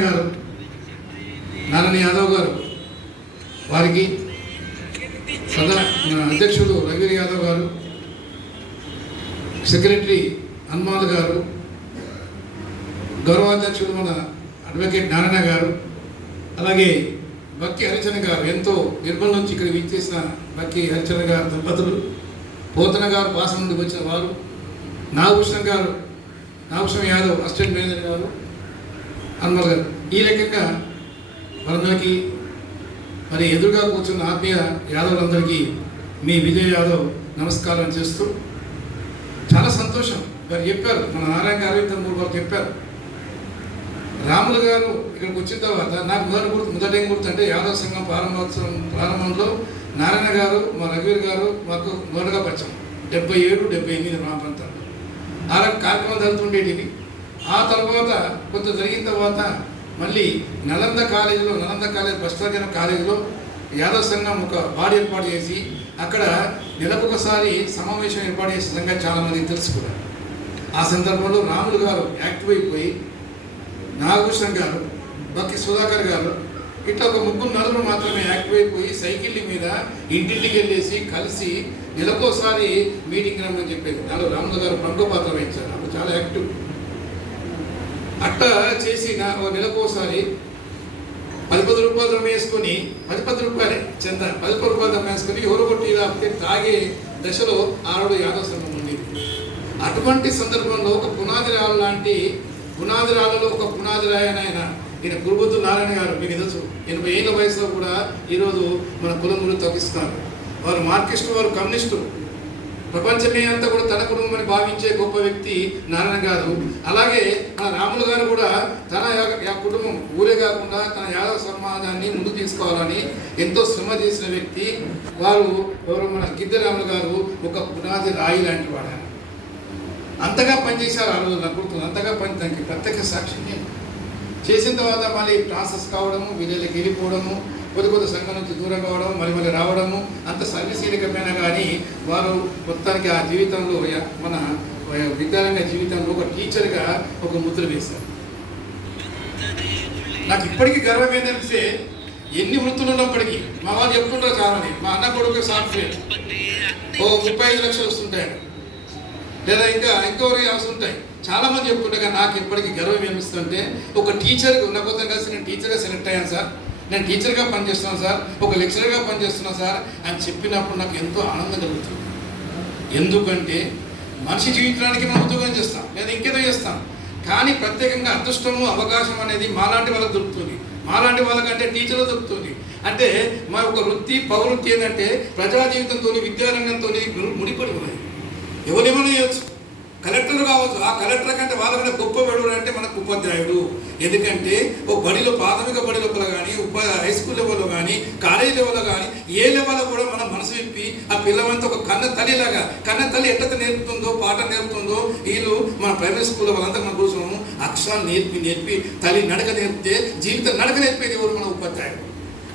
గారు నారాయణ యాదవ్ గారు వారికి అధ్యక్షుడు రఘువీర్ యాదవ్ గారు, సెక్రటరీ హనుమాన్ గారు, గౌరవాధ్యక్షుడు మన అడ్వకేట్ నారాయణ గారు, అలాగే బక్కి హరిచంద్ర గారు, ఎంతో నిర్మల్ నుంచి ఇక్కడ విచ్చేసిన బక్కి హరిచంద్ర గారు దంపతులు, పోతన గారు పాస నుండి వచ్చిన వారు, నాగభూషణ్ గారు, నాగభూషణ్ యాదవ్ అసిస్టెంట్ మేనేజర్ గారు, హనుమాన్ గారు, ఈ రకంగా మనందరికీ మరి ఎదురుగా కూర్చున్న ఆత్మీయ యాదవులందరికీ మీ విజయ్ యాదవ్ నమస్కారం చేస్తూ చాలా సంతోషం. గారు చెప్పారు, మన నారాయణ గారు ఇంతమూరు గారు చెప్పారు, రాములు గారు ఇక్కడికి వచ్చిన తర్వాత నాకు మొదటి ఏం గుర్తు అంటే యాదవ్ సంఘం ప్రారంభంలో నారాయణ గారు, మా రఘువీర్ గారు మాకు మొదటగా పరిచయం 77, 78 మా ప్రాంతాల్లో ఆ కార్యక్రమం జరుగుతుండేటివి. ఆ తర్వాత కొంత జరిగిన తర్వాత మళ్ళీ నలంద కాలేజ్ భ్రష్టాచార కాలేజీలో యాదవ్ సంఘం ఒక బాడీ ఏర్పాటు చేసి అక్కడ నెలకొకసారి సమావేశం ఏర్పాటు చేసే సంగతి చాలామందికి తెలుసు కూడా. ఆ సందర్భంలో రాములు గారు యాక్టివ్ అయిపోయి, నాగభూషణ్ గారు, బక్కి సుధాకర్ గారు, ఇట్లా ఒక 3-4 మాత్రమే యాక్టివ్ అయిపోయి సైకిల్ మీద ఇంటింటికి వెళ్ళేసి కలిసి నెలకోసారి మీటింగ్ రమ్మని చెప్పేది. దానిలో రాములు గారు ప్రముఖ పాత్ర వహించారు. అప్పుడు చాలా యాక్టివ్. అట్లా చేసి నెలకోసారి 10 రూపాయలు జమ వేసుకొని 10 రూపాయలే చంద 10 రూపాయలు జమ వేసుకొని ఎవరు కొట్టి తాగే దశలో ఆరోడు యాదవ్ సంఘం ఉంది. అటువంటి సందర్భంలో ఒక పునాదిరాలు లాంటి పునాదిరాలలో ఒక పునాదిరాయన ఈయన గురుబుద్ధు నారాయణ గారు, మీకు తెలుసు, 80 ఏళ్ళ వయసులో కూడా ఈరోజు మన కులములు తగ్గిస్తున్నారు. వారు మార్కిస్టు, వారు కమ్యూనిస్టు, ప్రపంచమే అంతా కూడా తన కుటుంబమని భావించే గొప్ప వ్యక్తి నారాయణ గారు. అలాగే మన రాములు గారు కూడా తన కుటుంబం ఊరే కాకుండా తన యాదవ సమాజాన్ని ముందుకు తీసుకోవాలని ఎంతో శ్రమ చేసిన వ్యక్తి వారు. ఎవరు మన గిద్దరాములు గారు ఒక పునాది రాయి లాంటి వాడు. అంతగా పనిచేశారు ఆ రోజు. నాకు గుర్తుంది, అంతగా దానికి ప్రత్యక్ష సాక్షి చేసిన తర్వాత మళ్ళీ ట్రాన్స్ఫర్స్ కావడము, విలేజ్కి వెళ్ళిపోవడము, కొద్ది సంఘం నుంచి దూరం కావడం, మళ్ళీ రావడము, అంత సర్వీసీలకమైనా కానీ వారు మొత్తానికి ఆ జీవితంలో మన విద్యారంగ జీవితంలో ఒక టీచర్గా ఒక ముద్ర వేశారు. నాకు ఇప్పటికీ గర్వం ఏంటంటే ఎన్ని వృత్తులు ఉన్నప్పటికీ మా వాళ్ళు చెప్తుంటారు చాలానే, మా అన్న కొడుకు సాఫ్ట్వేర్ 35 లక్షలు వస్తుంటాయి, లేదా ఇంకోరి అవసరం ఉంటాయి. చాలామంది చెప్తుంటే నాకు ఇప్పటికీ గర్వం ఏమిస్తుంటే, ఒక టీచర్ ఉన్న కొత్త కలిసి నేను టీచర్గా సెలెక్ట్ అయ్యాను సార్, నేను టీచర్గా పనిచేస్తున్నాను సార్, ఒక లెక్చరర్గా పనిచేస్తున్నాను సార్ అని చెప్పినప్పుడు నాకు ఎంతో ఆనందం కలుగుతుంది. ఎందుకంటే మనిషి జీవించడానికి మనం ఉద్యోగం చేస్తాం, లేదా ఇంకేదో చేస్తాం, కానీ ప్రత్యేకంగా అదృష్టము అవకాశం అనేది మాలాంటి వాళ్ళకి దొరుకుతుంది. మాలాంటి వాళ్ళకంటే టీచర్లు దొరుకుతుంది. అంటే మా ఒక వృత్తి ప్రవృత్తి ఏంటంటే ప్రజా జీవితంతో, విద్యారంగంతో ముడిపడి ఉన్నాయి. ఎవరేమైనా చేయొచ్చు, కలెక్టర్ కావచ్చు, ఆ కలెక్టర్ కంటే వాళ్ళకంటే గొప్ప బడుడు అంటే మనకు ఉపాధ్యాయుడు. ఎందుకంటే ఒక బడిలో ప్రాథమిక బడి లోపల కానీ, హై స్కూల్ లెవెల్లో కానీ, కాలేజీ లెవెల్లో కానీ, ఏ లెవెల్లో కూడా మనం మనసు విప్పి ఆ పిల్లవంతా ఒక కన్న తల్లి ఎట్లా నేర్పుతుందో, పాట నేర్పుతుందో, వీళ్ళు మన ప్రైవేట్ స్కూల్లో వాళ్ళంతా మనం కూర్చున్నాము, అక్షరాలు నేర్పి తల్లి నడక నేర్పితే జీవితం నడక నేర్పేది ఎవరు? మన ఉపాధ్యాయుడు.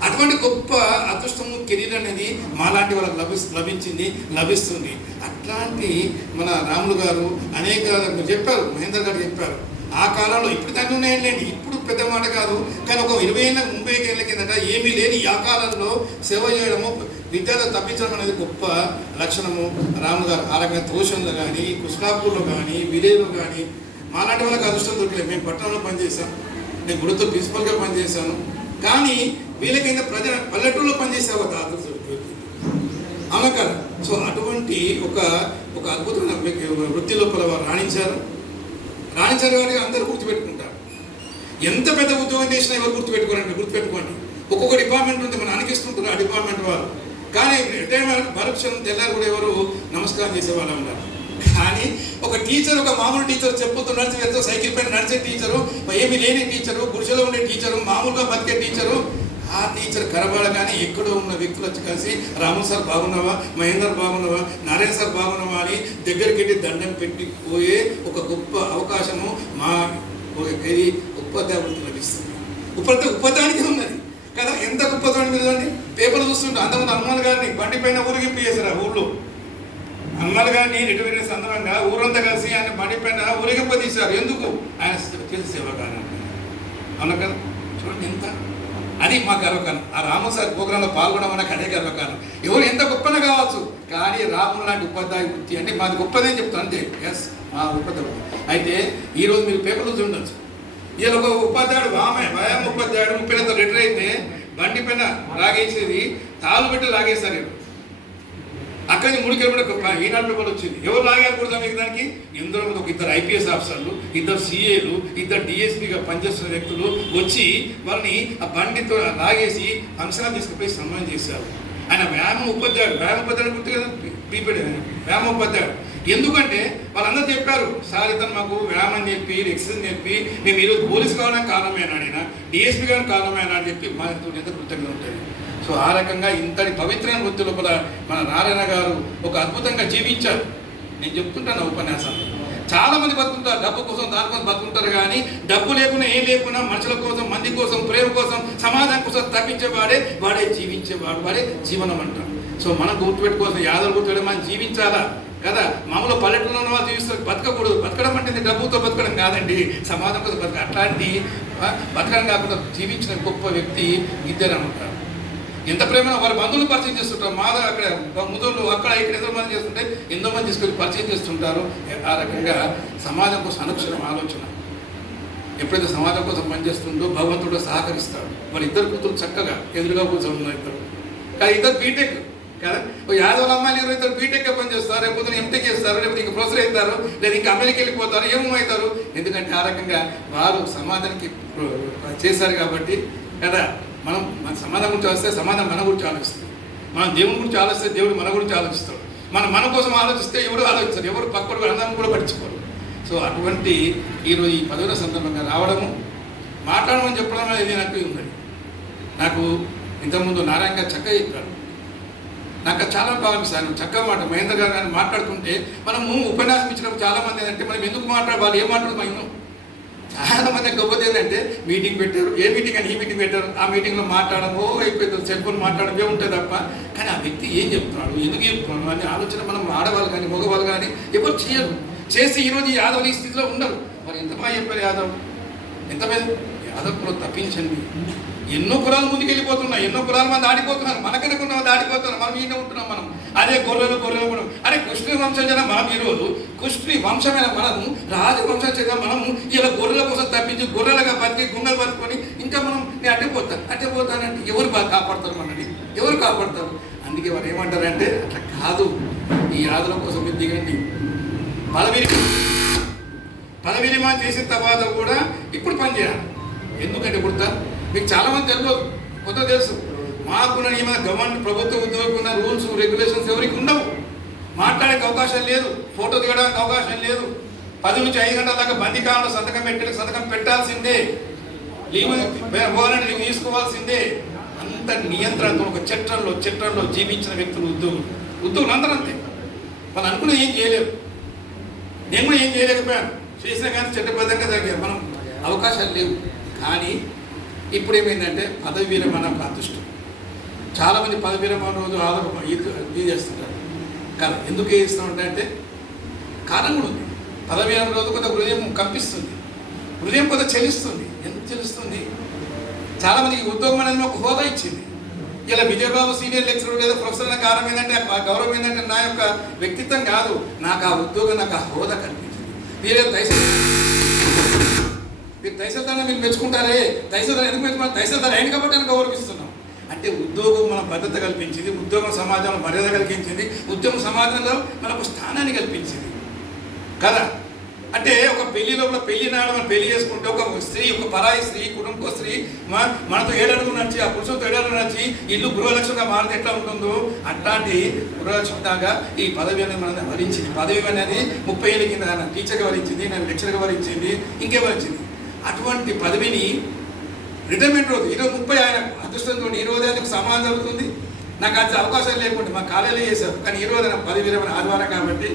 అటువంటి గొప్ప అదృష్టము, కెరీర్ అనేది మాలాంటి వాళ్ళకి లభిస్తుంది. అట్లాంటి మన రాములు గారు అనేక చెప్పారు, మహేందర్ గారు చెప్పారు, ఆ కాలంలో ఇప్పుడు తగ్గి ఉన్నాయండి, ఇప్పుడు పెద్ద మాట కాదు, కానీ ఒక 20 ఏళ్ళ 30 ఏళ్ళ కిందట ఏమీ లేని ఆ కాలంలో సేవ చేయడము, విద్యార్థులు తప్పించడం అనేది గొప్ప లక్షణము రాములు గారు. ఆ రకంగా తోషంలో కానీ, కృష్ణాపూర్లో కానీ, విలేజ్లో కానీ మాలాంటి వాళ్ళకి అదృష్టం దొరకలేదు. మేము పట్టణంలో పనిచేసాం, నేను గుడితో ప్రిన్సిపల్గా పనిచేశాను, కానీ వీళ్ళకైనా పల్లెటూరులో పనిచేసావు అవును కదా. సో అటువంటి ఒక అద్భుతమైన వృత్తి లోపల వారు రాణించారు వారికి అందరూ గుర్తుపెట్టుకుంటారు. ఎంత పెద్ద ఉద్యోగం చేసినా ఎవరు గుర్తుపెట్టుకోండి. ఒక్కొక్క డిపార్ట్మెంట్ ఉంది, మనం అనిపిస్తుంటారు ఆ డిపార్ట్మెంట్ వారు, కానీ రిటైర్మెంట్ మరుక్షణం తెల్లారు కూడా ఎవరు నమస్కారం చేసే వాళ్ళు ఉన్నారు. కానీ ఒక టీచర్, ఒక మామూలు టీచర్ చెప్పుతూ నడిచి సైకిల్ పైన నడిచే టీచరు, ఏమీ లేని టీచరు, గుడిసెలో ఉండే టీచరు, మామూలుగా బతికే టీచరు, ఆ టీచర్ కనబడగానే ఎక్కడో ఉన్న వ్యక్తులు వచ్చి కలిసి రాము సార్ బాగున్నావా, మహేందర్ బాగున్నావా, నారాయణ సార్ బాగున్నావా అని దగ్గరికి వెళ్ళి దండం పెట్టిపోయే ఒక గొప్ప అవకాశము మా ఉపాధ్యాయ వృత్తి లభిస్తుంది. ఉపాధ్యాయునికి ఉన్నది కదా. ఎంత గొప్పతనం మీదండి. పేపర్లు చూస్తుంటే అంతమంది హనుమాన్ గారిని బండి పైన ఊరిగింపు చేశారు. ఆ ఊళ్ళో హనుమాన్ గారిని రిటైర్ సందర్భంగా ఊరంతా కలిసి ఆయన బండి పైన ఊరిగింపు తీశారు. ఎందుకు? ఆయన చేసే సేవ కానీ అవునా కదా? చూడండి ఎంత అది మా గర్వకారణం. ఆ రాము సార్ ప్రోగ్రాంలో పాల్గొనడం నాకు అదే గర్వకారణం. ఎవరు ఎంత గొప్పన కావచ్చు, కానీ రాములు లాంటి ఉపాధ్యాయ వృత్తి అంటే మాది గొప్పదని చెప్తాను అంతే. ఎస్, మా ఉపాధ్యాయుడు. అయితే ఈరోజు మీరు పేపర్లో చూడొచ్చు, ఇలా ఒక ఉపాధ్యాయుడు వ్యాయామ ఉపాధ్యాయుడు 30 రిటైర్ అయితే బండి పైన లాగేసేది తాళ్ళు పెట్టి లాగేస్తారు. అక్కడి 3 కిలోమీటర్ ఈనాడు పేపర్ వచ్చింది. ఎవరు లాగారు కూడా మీకు దానికి? ఇందులో ఒక 2 IPS ఆఫీసర్లు, 2 CAలు, 2 DSPగా పనిచేస్తున్న వ్యక్తులు వచ్చి వాళ్ళని ఆ బండితో లాగేసి ఫంక్షన్ తీసుకుపోయి సన్మానం చేశారు. ఆయన వ్యాయామ ఉపాధ్యాయుడు గుర్తు కదా, పీపీడీ వ్యాయామ ఉపాధ్యాయుడు. ఎందుకంటే వాళ్ళందరూ చెప్పారు, సార్ ఇతను మాకు వ్యాయామం చెప్పి ఎక్సర్సైజ్ చెప్పి మేము ఈరోజు పోలీసు కావడానికి కారణమేనా, ఆయన DSP గారికి కారణమేనా అని చెప్పి మా ఎంత కృతజ్ఞత ఉంటుంది. సో ఆ రకంగా ఇంతటి పవిత్రమైన వృత్తి లోపల మన నారాయణ గారు ఒక అద్భుతంగా జీవించారు. నేను చెప్తుంటాను ఉపన్యాసాలు, చాలామంది బతుకుంటారు డబ్బు కోసం, దానికోసం బతుకుంటారు. కానీ డబ్బు లేకుండా ఏం లేకుండా మనుషుల కోసం, మంది కోసం, ప్రేమ కోసం, సమాజం కోసం తప్పించేవాడే వాడే జీవించేవాడు, వాడే జీవనం అంటారు. సో మనం గుర్తుపెట్టుకోవాల్సిన యాదలు గుర్తుపెట్టి మనం జీవించాలా కదా. మామూలు పల్లెటూరులో ఉన్న వాళ్ళు జీవిస్తారు, బతకకూడదు. బతకడం అంటే డబ్బుతో బతకడం కాదండి, సమాజం కోసం బతక. అట్లాంటి బతకడం కాకుండా జీవించిన గొప్ప వ్యక్తి ఇద్దరు అంటారు. ఎంత ప్రేమ వారి బంధువులు పరిచయం చేస్తుంటారు. మాద అక్కడ ముదులు అక్కడ ఇక్కడ ఎంతో మంది చేస్తుంటే ఎంతో మంది తీసుకొని పరిచయం చేస్తుంటారు. ఆ రకంగా సమాజం కోసం అనుక్షణం ఆలోచన. ఎప్పుడైతే సమాజం కోసం పనిచేస్తుందో భగవంతుడు సహకరిస్తాడు. వాళ్ళ ఇద్దరు కూతురు చక్కగా ఎదురుగా కూర్చొని ఇద్దరు, కానీ ఇద్దరు బీటెక్ కదా. యాదవుల అమ్మాయిలు 2 బీటెక్ పనిచేస్తారు, రేపు ఎంటెక్ చేస్తారు, లేకపోతే ఇంకా ప్రొఫెసర్ అవుతారు, లేదా ఇంకా అమెరికా వెళ్ళిపోతారు, ఏమవుతారు. ఎందుకంటే ఆ రకంగా వారు సమాజానికి చేశారు కాబట్టి కదా. మనం మన సమాజం గురించి ఆలోచిస్తే సమాజం మన గురించి ఆలోచిస్తుంది, మనం దేవుని గురించి ఆలోచిస్తే దేవుడు మన గురించి ఆలోచిస్తాడు. మన కోసం ఆలోచిస్తే ఎవరు ఆలోచిస్తారు, ఎవరు పక్కడు అందరం కూడా పట్టించుకోరు. సో అటువంటి ఈరోజు ఈ 10వ సందర్భంగా రావడము, మాట్లాడమని చెప్పడం అనేది నాకు ఉంది. నాకు ఇంతకుముందు నారాయణ గారు చక్కగా చెప్పారు, నాకు చాలా బాగా అనిపిస్తాను. చక్కగా మహేంద్ర గారు కానీ మాట్లాడుతుంటే మనము ఉపన్యాసం ఇచ్చినప్పుడు చాలామంది ఏంటంటే మనం ఎందుకు మాట్లాడాలి, ఏం మాట్లాడదు. చాలా మంది గొప్పది ఏంటంటే మీటింగ్ పెట్టారు, ఏ మీటింగ్ అని ఈ మీటింగ్ పెట్టారు, ఆ మీటింగ్లో మాట్లాడమో అయిపోతుంది, సెల్ ఫోన్ మాట్లాడమే ఉంటుంది తప్ప. కానీ ఆ వ్యక్తి ఏం చెప్తున్నాడు, ఎందుకు చెప్తున్నాడు అనే ఆలోచన మనం ఆడవాళ్ళు కానీ మగవాళ్ళు కానీ ఎవరు చేయరు. చేసి ఈరోజు ఈ యాదవులు ఈ స్థితిలో ఉండరు. మరి ఎంత బాగా చెప్పారు యాదవ్, ఎంత యాదవ్ కులం తప్పించండి. ఎన్నో కులాలు ముందుకు వెళ్ళిపోతున్నాయి, ఎన్నో కులాల మంది దాడిపోతున్నారు, మనకనుకున్న దాడిపోతున్నారు. మనం ఈయన ఉంటున్నాం. మనం అదే గొర్రెలు కూడా అరే కృష్ణ వంశం చెందిన మనం ఈరోజు కృష్ణ వంశమైన మనము రాజవంశం చెందిన మనము ఇలా గొర్రెల కోసం తప్పించి గొర్రెలుగా బతికి గుంగలు బతుకొని ఇంకా మనం నేను అడ్డిపోతానంటే ఎవరు కాపాడతారు మనని, ఎవరు కాపాడతారు? అందుకే వారు ఏమంటారంటే అట్లా కాదు, ఈ యాదుల కోసం మీరు దిగండి. పదవి విరమణ చేసిన తర్వాత కూడా ఇప్పుడు పనిచేయాలి. ఎందుకంటే గుర్తా మీకు చాలామంది తెలియదు, కొత్త తెలుసు. మాకున్న నియమ గవర్నమెంట్ ప్రభుత్వ ఉద్యోగుకున్న రూల్స్ రెగ్యులేషన్స్ ఎవరికి ఉండవు. మాట్లాడడానికి అవకాశం లేదు, ఫోటో దిగడానికి అవకాశం లేదు. 10 నుంచి 5 గంటల దాకా బందీ కాలంలో సంతకం పెట్టాల్సిందే, లీవ్ పోవాలంటే లీవ్ తీసుకోవాల్సిందే. అంత నియంత్రణతో ఒక చట్టంలో జీవించిన వ్యక్తులు ఉద్యోగులు అందరూ అంతే. వాళ్ళు అనుకున్న ఏం చేయలేరు, నేను కూడా ఏం చేయలేకపోయాను. చేసినా కానీ చట్టబద్ధంగా తగ్గారు, మనం అవకాశాలు లేవు. కానీ ఇప్పుడు ఏమైందంటే పదవి విరమణ అదృష్టం. చాలామంది పదవి విరమణ రోజు ఇది చేస్తుంటారు కదా. ఎందుకు చేస్తామంటే కారణం కూడా ఉంది. పదవి విరమణ రోజు కొంత హృదయం కంపిస్తుంది, హృదయం కొంత చెల్లిస్తుంది. ఎందుకు చెల్లిస్తుంది? చాలామందికి ఉద్యోగం అనేది ఒక హోదా ఇచ్చింది. ఇలా విజయబాబు సీనియర్ లెక్చరర్ లేదా ప్రొఫెసర్ కారణం ఏంటంటే ఆ గౌరవం ఏంటంటే నా యొక్క వ్యక్తిత్వం కాదు, నాకు ఆ ఉద్యోగం, నాకు ఆ హోదా కనిపించింది. మీరు తహసీల్దార్ని మీరు మెచ్చుకుంటారే, తహసీల్దార్ ఎందుకు మెచ్చుకుంటారు? తహసీల్దార్ అయిన కాబట్టి నేను గౌరవిస్తున్నాం. అంటే ఉద్యోగం మన భద్రత కల్పించింది, ఉద్యోగం సమాజంలో మర్యాద కలిగించింది, ఉద్యోగం సమాజంలో మనకు స్థానాన్ని కల్పించింది కదా. అంటే ఒక పెళ్లి లోపల పెళ్లి నాడు మనం పెళ్లి చేసుకుంటే ఒక స్త్రీ, ఒక పరాయి స్త్రీ, కుటుంబ స్త్రీ మనతో 7 అడుగులు నడిచి, ఆ పురుషులతో 7 అడుగులు నడిచి ఇల్లు గృహలక్ష్యంగా మారితే ఎట్లా ఉంటుందో అట్లాంటి గృహలక్ష్యంగా ఈ పదవి అనేది మనల్ని వరించింది. పదవి అనేది 30 ఏళ్ళ కింద ఆయన టీచర్గా వరించింది, నేను లెక్చర్గా వరించింది, ఇంకే వరించింది. అటువంటి పదవిని రిటైర్మెంట్ రోజు ఈరోజు 30 ఆయన అదృష్టంతో ఈ రోజు ఆయనకు సమానం జరుగుతుంది. నాకు అది అవకాశం లేకుండా మా కాలేజీలో చేశారు. కానీ ఈరోజు ఆయన పదవి విరమణ ఆదివారం కాబట్టి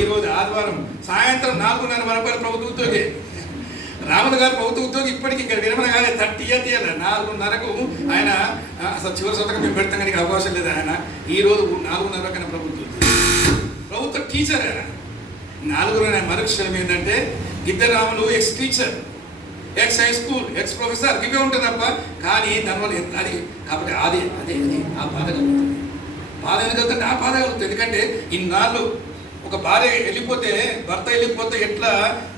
ఈరోజు ఆదివారం సాయంత్రం 4:30 వరకు ప్రభుత్వ ఉద్యోగి రాములు గారు ప్రభుత్వ ఉద్యోగి. ఇప్పటికీ ఇక్కడ విరమణ కాలేదు, 30 years 4:30కు ఆయన అసలు చివరి సంతకం మేము పెడతాం కానీ అవకాశం లేదు. ఆయన ఈరోజు 4:30 కన్నా ప్రభుత్వ టీచర్. ఆయన 4 మరొక విషయం ఏంటంటే Giddaramulu ex teacher. Ex high school, ex professor ఇవే ఉంటుంది తప్ప. కానీ దానివల్ల అది కాబట్టి అదే అదే అది ఆ బాధ కలుగుతుంది. బాధ ఎందుకు కలుగుతుంది? ఆ బాధ కలుగుతుంది. ఎందుకంటే ఇన్నాళ్ళు ఒక భార్య వెళ్ళిపోతే, భర్త వెళ్ళిపోతే ఎట్లా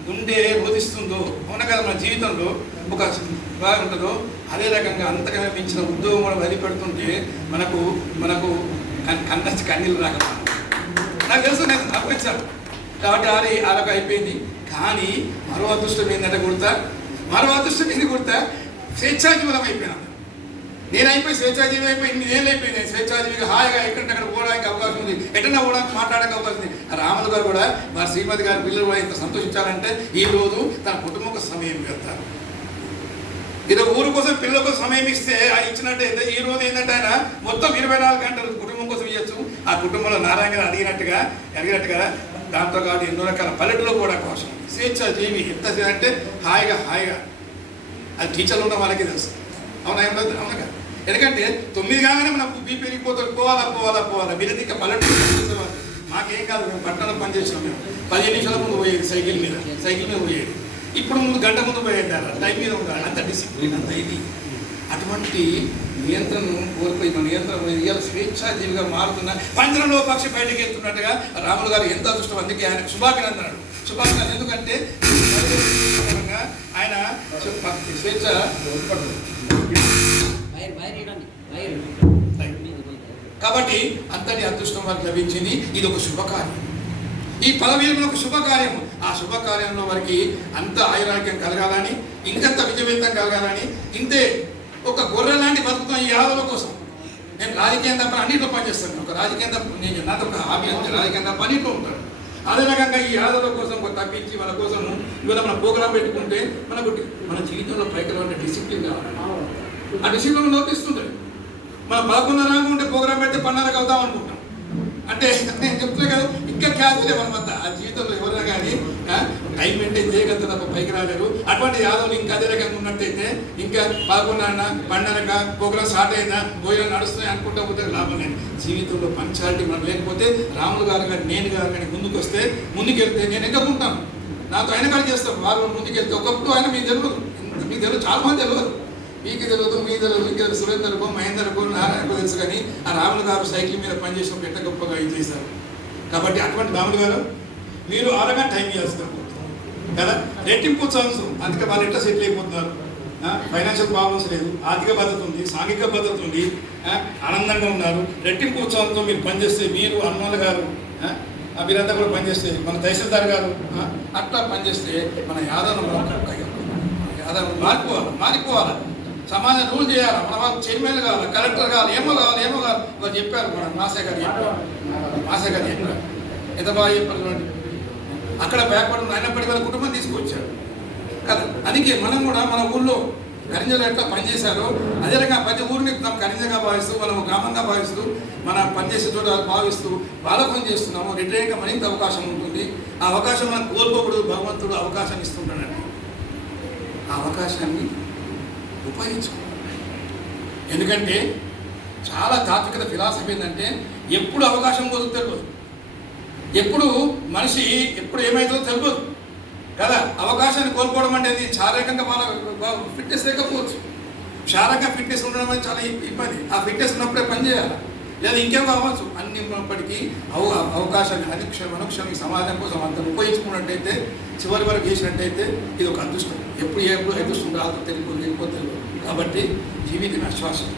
గుండె రోధిస్తుందో, అవునా కదా, మన జీవితంలో ఒక బాగా ఉంటుందో అదే రకంగా అంతగా మించిన ఉద్యోగం కూడా వదిలిపెడుతుంటే మనకు మనకు కన్నీళ్ళు రాక నాకు తెలుసు, నేను అనుభవించాను. కాబట్టి ఆరొక అయిపోయింది. కానీ మరో అదృష్టం ఏంటంటే కుడతా, మరో అదృష్టం ఏంది కుడతా, స్వేచ్ఛాజీవులం అయిపోయినా. నేను అయిపోయి స్వేచ్ఛాజీవి అయిపోయి 8 ఏళ్ళు అయిపోయింది. నేను స్వేచ్ఛాజీవిగా హాయిగా ఎక్కడంటే పోవడానికి అవకాశం ఉంది, ఎక్కడన్నా పోవడానికి మాట్లాడడానికి అవకాశం ఉంది. రాములు గారు కూడా మా శ్రీమతి గారి పిల్లలు కూడా ఇంత సంతోషించాలంటే ఈ రోజు తన కుటుంబం సమయం పెడతారు. ఏదో ఊరు కోసం పిల్లల కోసం సమయం ఇస్తే ఇచ్చినట్టయితే ఈ రోజు ఏంటంటే ఆయన మొత్తం 24 గంటలు కుటుంబం కోసం ఇవ్వచ్చు. ఆ కుటుంబంలో నారాయణ గారు అడిగినట్టుగా దాంతో కాబట్టి ఎన్నో రకాల పల్లెటూరులో కూడా కోసం స్వేచ్ఛాజీవి ఎంత అంటే హాయిగా అది టీచర్లు ఉన్న వాళ్ళకి తెలుసు. అవునా? ఎందుకంటే 9 కాగానే మనం బీపీ పెరిగిపోతాం, పోవాలా మీరు ఇంకా పల్లెటూరు మాకేం కాదు. మేము పట్టణంలో పనిచేసినాం. మేము 15 నిమిషాల ముందు పోయేది సైకిల్ మీద పోయేది. ఇప్పుడు ముందు గంట ముందు పోయేటారు, టైం మీద ఉండాలి. అంత డిసిప్లిన్, అంత ఇది. అటువంటి నియంత్రణను కోల్పోయి మన నియంత్రణ ఇవాళ స్వేచ్ఛాజీవిగా మారుతున్న పంజరంలో పక్షి బయటకు వెళ్తున్నట్టుగా రాములు గారు ఎంత అదృష్టం. అందుకే ఆయనకు శుభాభినందనలు. ఎందుకంటే ఆయన స్వేచ్ఛ కాబట్టి అంతటి అదృష్టం వారికి లభించింది. ఇది ఒక శుభకార్యం. ఈ పదవీలో ఒక శుభకార్యం. ఆ శుభకార్యంలో వారికి అంత ఆయురాగ్యం కలగాలని, ఇంకంత విజయవంతం కలగాలని, ఇంతే ఒక గొర్రె లాంటి బతుకుతాం ఈ యాదవుల కోసం. నేను రాజకీయం తప్ప అన్నింటిలో పనిచేస్తాను. ఒక రాజకీయం తప్ప నేను నాతో ఒక హామీ అంతే, రాజకీయం తప్ప అన్నింటిలో ఉంటాడు. అదే రకంగా ఈ యాదవుల కోసం తప్పించి వాళ్ళ కోసం ఇవాళ మన ప్రోగ్రాం పెట్టుకుంటే మన జీవితంలో పైకి అంటే డిసిప్లిన్ కావాలి. ఆ డిసిప్లిన్ లోపిస్తుంది. మనం 11:30 ఉంటే ప్రోగ్రాం పెడితే 12:00 అవుతాం అనుకుంటాం. అంటే నేను చెప్తున్నా కదా, ఇంకా క్యాజువలే మనమంతా. ఆ జీవితంలో ఎవరైనా కానీ టైం మెయింటైన్ చేయగలుగుతా తప్ప పైకి రాలేరు. అటువంటి యాదవులు ఇంకా అదే రకంగా ఉన్నట్టయితే ఇంకా 11:30 12:00 ప్రోగ్రాం స్టార్ట్ అయినా భోజనం నడుస్తున్నాయి అనుకుంటా పోతే లాభం లేదు. జీవితంలో పంచాలిటీ మనం లేకపోతే రాములు గారు కానీ నేను గారు కానీ ముందుకు వస్తే ముందుకెళ్తే నేను ఎక్కడ ఉంటాను, నాతో ఆయన కానీ చేస్తాను. వారు ముందుకెళ్తే ఒకప్పుడు ఆయన మీకు తెలియదు, చాలా మంది తెలియదు, మీకు తెలియదు, మీ తెలియదు, ఇంకా సురేందర్కో మహేందర్కో నారాయణకో తెలుసు. కానీ ఆ రాములు గారు సైకిల్ మీద పనిచేసిన పెద్ద గొప్పగా ఇది చేశారు. కాబట్టి అటువంటి రాములు గారు మీరు ఆరగా టైం చేస్తారు కదా, రెట్టింపు ఉత్సాహం. అందుకే వాళ్ళు ఎట్లా సెటిల్ అయిపోతున్నారు. ఫైనాన్షియల్ ప్రాబ్లమ్స్ లేదు, ఆర్థిక భద్రత ఉంది, సాంఘిక భద్రత ఉంది, ఆనందంగా ఉన్నారు. రెట్టింపు ఉత్సాహంతో మీరు పనిచేస్తే, మీరు హనుమాన్ గారు మీరంతా కూడా పనిచేస్తే, మన తహసీల్దార్ గారు అట్లా పనిచేస్తే మన యాదవ్ మారిపోవాలి. సమాజం రూల్ చేయాలి. మన వాళ్ళు చైర్మన్ కావాలి, కలెక్టర్ కావాలి, ఏమో కావాలి. వాళ్ళు చెప్పారు. మన మాసే గారు చెప్పారు. ఎంత బాగా చెప్పారు. అక్కడ బ్యాక్వర్డ్ ఉన్న అయినప్పటికీ వాళ్ళ కుటుంబం తీసుకొచ్చారు కదా. అందుకే మనం కూడా మన ఊళ్ళో కరింజలు ఎట్లా పనిచేశారో అదే రకంగా ప్రతి ఊరిని మనం కరింజగా భావిస్తూ, మనం గ్రామంగా భావిస్తూ, మన పనిచేసే చోట భావిస్తూ వాళ్ళ పని చేస్తున్నాము. రిటైర్గా మరింత అవకాశం ఉంటుంది. ఆ అవకాశం మనం కోల్పోకూడదు. భగవంతుడు అవకాశాన్ని ఇస్తుంటాడండి. ఆ అవకాశాన్ని ఉపయోగించుకోవాలి. ఎందుకంటే చాలా తాత్వికత ఫిలాసఫీ ఏంటంటే ఎప్పుడు అవకాశం కోసం తెలియదు, ఎప్పుడు మనిషి ఎప్పుడు ఏమైతుందో తెలియదు కదా. అవకాశాన్ని కోల్పోవడం అంటే శారీరకంగా వాళ్ళ ఫిట్నెస్ లేకపోవచ్చు. శారీరకంగా ఫిట్నెస్ ఉండడం అనేది చాలా ఇబ్బంది. ఆ ఫిట్నెస్ ఉన్నప్పుడే పని చేయాలి, లేదా ఇంకేం కావచ్చు. అన్ని ఉన్నప్పటికీ అవకాశాన్ని అనుక్షణం ఈ సమాజం కోసం అంత ఉపయోగించుకున్నట్టయితే, చివరి వరకు చేసినట్టయితే ఇది ఒక అదృష్టం. ఎప్పుడు అదృష్టం రాదు తెలియకపోతే. కాబట్టి జీవితం అశ్వాసం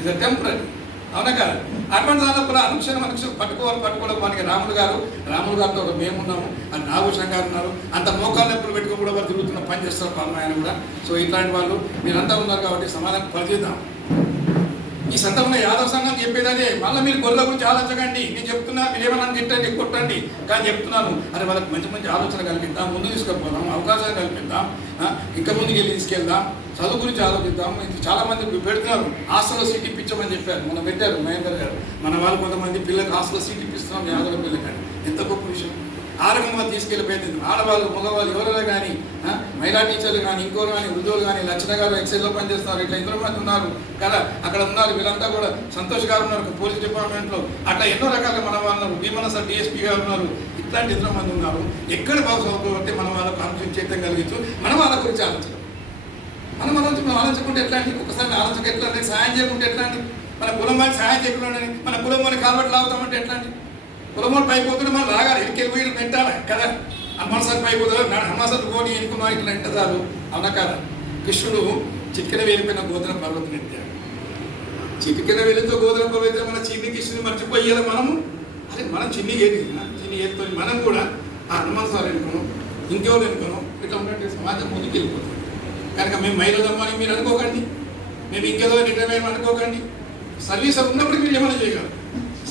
ఇది టెంపరీ. అవునా కదా. అటువంటి దాంట్లో అనుక్షణం పట్టుకోవడం మనకి రాములు గారితో మేమున్నాము, అని నాగభూషణ్ గారు ఉన్నారు. అంత మోకాళ్ళు ఎప్పుడు పెట్టుకుని కూడా వారు తిరుగుతున్న పని చేస్తారు పాలన ఆయన కూడా. సో ఇట్లాంటి వాళ్ళు మీరంతా ఉన్నారు కాబట్టి సమాధానం పరిచేద్దాం. ఈ సందర్భంగా యాదవ్ సంఘం చెప్పేది అదే. మళ్ళీ మీరు గొర్రెల గురించి ఆలోచించకండి. నేను చెప్తున్నా, మీరు ఏమన్నా తిట్టండి, కొట్టండి, కానీ చెప్తున్నాను అరే వాళ్ళకి మంచి ఆలోచన కల్పిద్దాం, ముందు తీసుకెళ్ళిపోదాం, అవకాశాలు కల్పిద్దాం, ఇంకా ముందుకు వెళ్ళి తీసుకెళ్దాం, చదువు గురించి ఆలోచిద్దాం. చాలా మంది పెడుతున్నారు. హాస్టల్లో సీట్ ఇప్పించమని చెప్పారు, మనం పెట్టారు మహేందర్ గారు. మన వాళ్ళు కొంతమంది పిల్లలకు హాస్టల్లో సీట్ ఇప్పిస్తున్నాం యాదవ పిల్లకాని. ఎంత గొప్ప విషయం. ఆరోగ్యంగా తీసుకెళ్ళిపోయింది. ఆడవాళ్ళు మగవాళ్ళు ఎవరైనా కానీ, మహిళా టీచర్లు కానీ, ఇంకోరు కానీ, వృద్ధులు కానీ, లక్షణ గారు ఎక్సైజ్లో పనిచేస్తున్నారు. ఇట్లా ఎంతో మంది ఉన్నారు కదా, అక్కడ ఉన్నారు. వీళ్ళంతా కూడా సంతోష్ గారు ఉన్నారు పోలీస్ డిపార్ట్మెంట్లో. అట్లా ఎన్నో రకాలుగా మన వాళ్ళు ఉన్నారు. భీమన సార్ డిఎస్పీ గారు ఉన్నారు. ఇట్లాంటి ఎంతో మంది ఉన్నారు. ఎక్కడ బాగా చదువుకోబట్టి మనం వాళ్ళకు ఆలోచన చైతం కలిగించు, మనం వాళ్ళ గురించి ఆలోచన. మనం ఆలోచించుకుంటే ఎట్లా అండి? ఒకసారి ఆలోచన ఎట్లా అండి? సహాయం చేయకుంటే ఎట్లా అండి? మన కులం వారికి సహాయం చేయకుండా మన కులం వారిని కాబట్టి లాగుతామంటే ఎట్లా అండి? కులం వారు పైపోతుంటే మనం లాగాలి, ఎక్కెళ్ళి పోయి పెట్టాలి కదా. హనుమాన్సారి పైపోతారు, హనుమాన్సారి పోనీ ఎన్నుకున్నా ఇట్లా ఎంత చాలు అవునా కదా. కృష్ణుడు చిటికెన వేలిపోయిన గోధుమ పర్వతం ఎత్తాడు. చిటికెన వేలితో గోధుమ పర్వతం మన చిన్ని కృష్ణుని మర్చిపోయేలా మనము అదే మనం చిన్ని ఏతో మనం కూడా ఆ హనుమాన్సారి ఎన్నుకోను, ఇంకెవరు ఎన్నుకోను, ఇట్లా ఉన్నట్టు సమాజం ముందుకు వెళ్ళిపోతుంది. కనుక మేము మహిళలమ్మని మీరు అనుకోకండి, మేము ఇంకేదో రిటైర్మెంట్ అనుకోకండి. సర్వీస్ ఉన్నప్పుడు మీరు ఏమైనా చేయగలరు.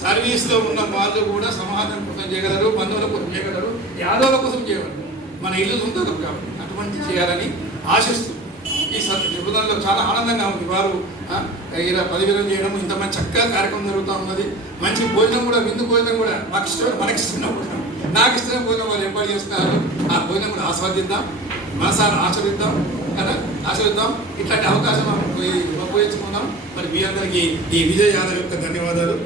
సర్వీస్లో ఉన్న వాళ్ళు కూడా సమాజం కోసం చేయగలరు, బంధువుల కోసం చేయగలరు, యాదవుల కోసం చేయగలరు. మన ఇల్లు ఉంటుంది కాబట్టి అటువంటి చేయాలని ఆశిస్తూ ఈ బృందంలో చాలా ఆనందంగా ఉంది. వారు ఇలా 10,000 చేయడం, ఇంత మంచి చక్కగా కార్యక్రమం జరుగుతూ ఉన్నది. మంచి భోజనం కూడా, విందు భోజనం కూడా మాకు ఇష్టం, మనకి ఇష్టమైన భోజనం, నాకు ఇష్టమైన భోజనం వాళ్ళు ఏర్పాటు చేస్తున్నారు. ఆ భోజనం కూడా ఆస్వాదిద్దాం, మనసారా ఆచరిద్దాం కదా, ఆచరిద్దాం. ఇట్లాంటి అవకాశం ఉపయోగించుకుందాం. మరి మీ అందరికీ ఈ విజయ్ యాదవ్ యొక్క ధన్యవాదాలు.